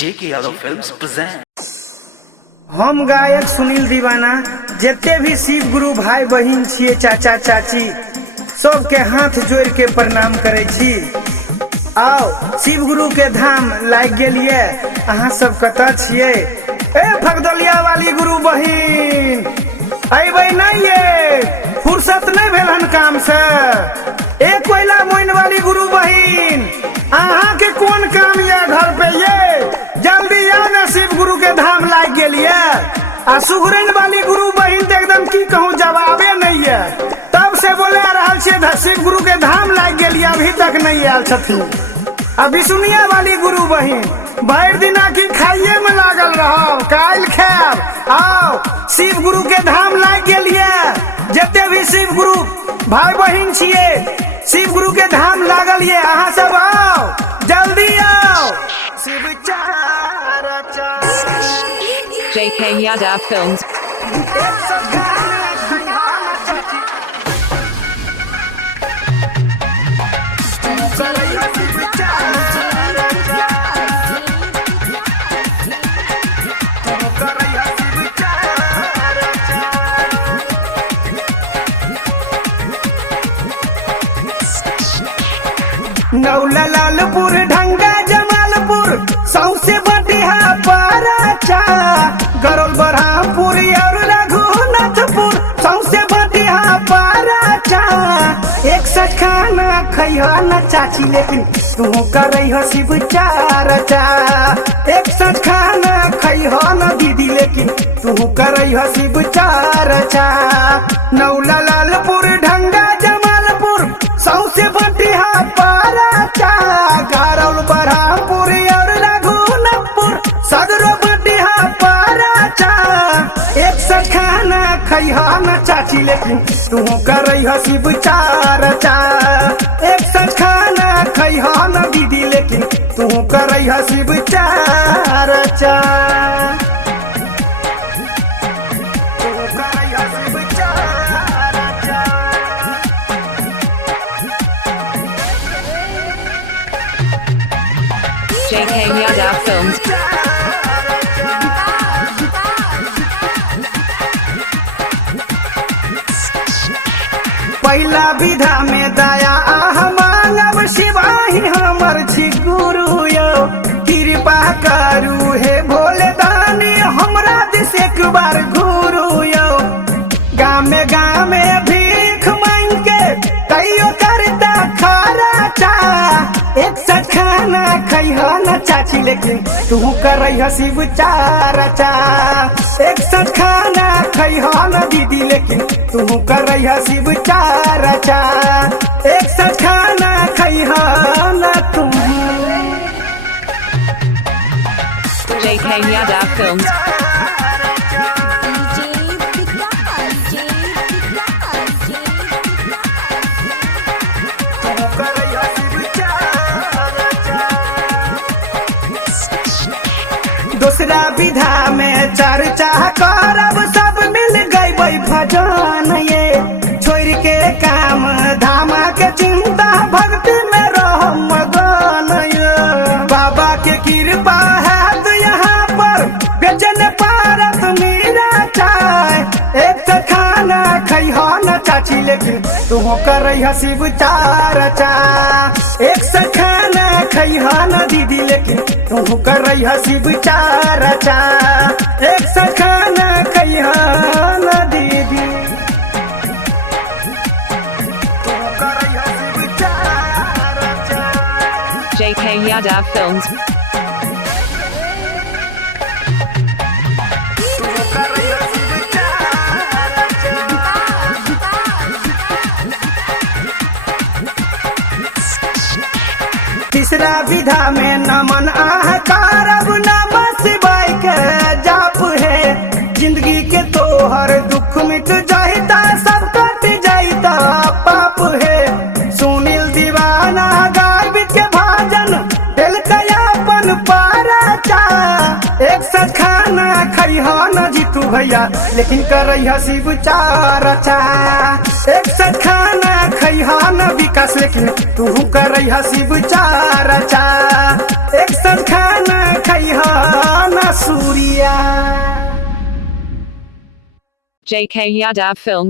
जेके Yadav films present. हम गायक सुनील दीवाना जते भी शिव गुरु भाई बहिन छिए, चाचा चाची सबके हाथ जोड़ के प्रणाम करे छी। आओ शिव गुरु के धाम लाग गेलिए, अहाँ सब कतऽ छिए? ए भगदलिया वाली गुरु बहिन अबे नहीं ये फुर्सत नहीं भेल हन काम से। ए कोयला मोइन वाली गुरु बहिन अहाँ के कौन काम ये घर पे? ये जल्दी आ ना, शिव गुरु के धाम लाग गेलिए। आ सुगरन वाली गुरु बहिन तो एकदम की कहूँ जवाबे नहीं है, तब से बोले आ रहा छे शिव गुरु के धाम लाग गेलिए, अभी तक नहीं आयल छथिन। अभी सुनिया वाली गुरु बहिन भर दिना की खाइए में लागल रहो, काल खाब। आओ शिव गुरु के धाम लाग गेलिए, जते भी शिव गुरु भाई बहिन छिए शिव गुरु के धाम लागल ये, अहाँ सब आओ जल्दी आओ। Shiv JK Yadav Films. नौला Lalpur ढंगा जमालपुर सौसे बटिहा पाराचा, गरौल बरहामपुर और रघुनाथपुर सौसे बटिहा पाराचा। एक सच खाना खैहा न चाची, लेकिन तू करैह शिव चारचा। एक सच खाना खैहा न दीदी, लेकिन तू करैह शिव चारचा। नौला लालपुर ढंगा जमालपुर सौसे बटिहा पाराचा, गरौल बरहामपुर और रघुनाथपुर सदरो बटिहा पाराचा। एक सच खाना खैहा न चाची, लेकिन तू करैह शिव चारचा। एक सच खाना खैहा न दीदी, लेकिन तू करैह शिव चारचा। JK Yadav Films. पहला विधा में दया आह मांगब, शिवाही हमर छी गुरु यो। कृपा करू हे भोले दानी, हमरा दिस एक बार घुरू यो। गामे गामे भीख मांग के कहियो करता खराचा। एक सच खाना खैहा न चाची, लेकिन तू करैह शिव चारचा। एक सच खाना खैहा न दीदी, लेकिन तू करैह शिव चारचा। एक सच खाना खैहा न तू। JK Yadav Films. दूसरा विधा में चर्चा करब, सब मिल गई भजन ये। छोड़ के काम धाम के चिंता, भक्ति में रह मगन ये। बाबा के कृपा है तो यहाँ पर बेचन पारत मीरा चाय। एक तो खाना खैहा न चाची, लेकिन तू करैह शिव चारचा। एक से खाना खैहा न दीदी, लेकिन तू करैह शिव चारचा। एक से खाना खैहा न दीदी, तू करैह शिव चारचा। JK Yadav Films. तीसरा विधा में नमन आह करब, नमः शिवाय के जाप है। जिंदगी के तोहर दुख मिट जाता, सब कट जाता पाप है। सुनील दीवाना गायब के भाजन दिल कयापन पाराचा। एक सच खाना खैहा न जीतू भैया, लेकिन करैह शिव चारचा। एक सच खाना खैहा न विकास, लेकिन तू करैह शिव चारचा। एक सच खाना खैहा JK Yadav Films.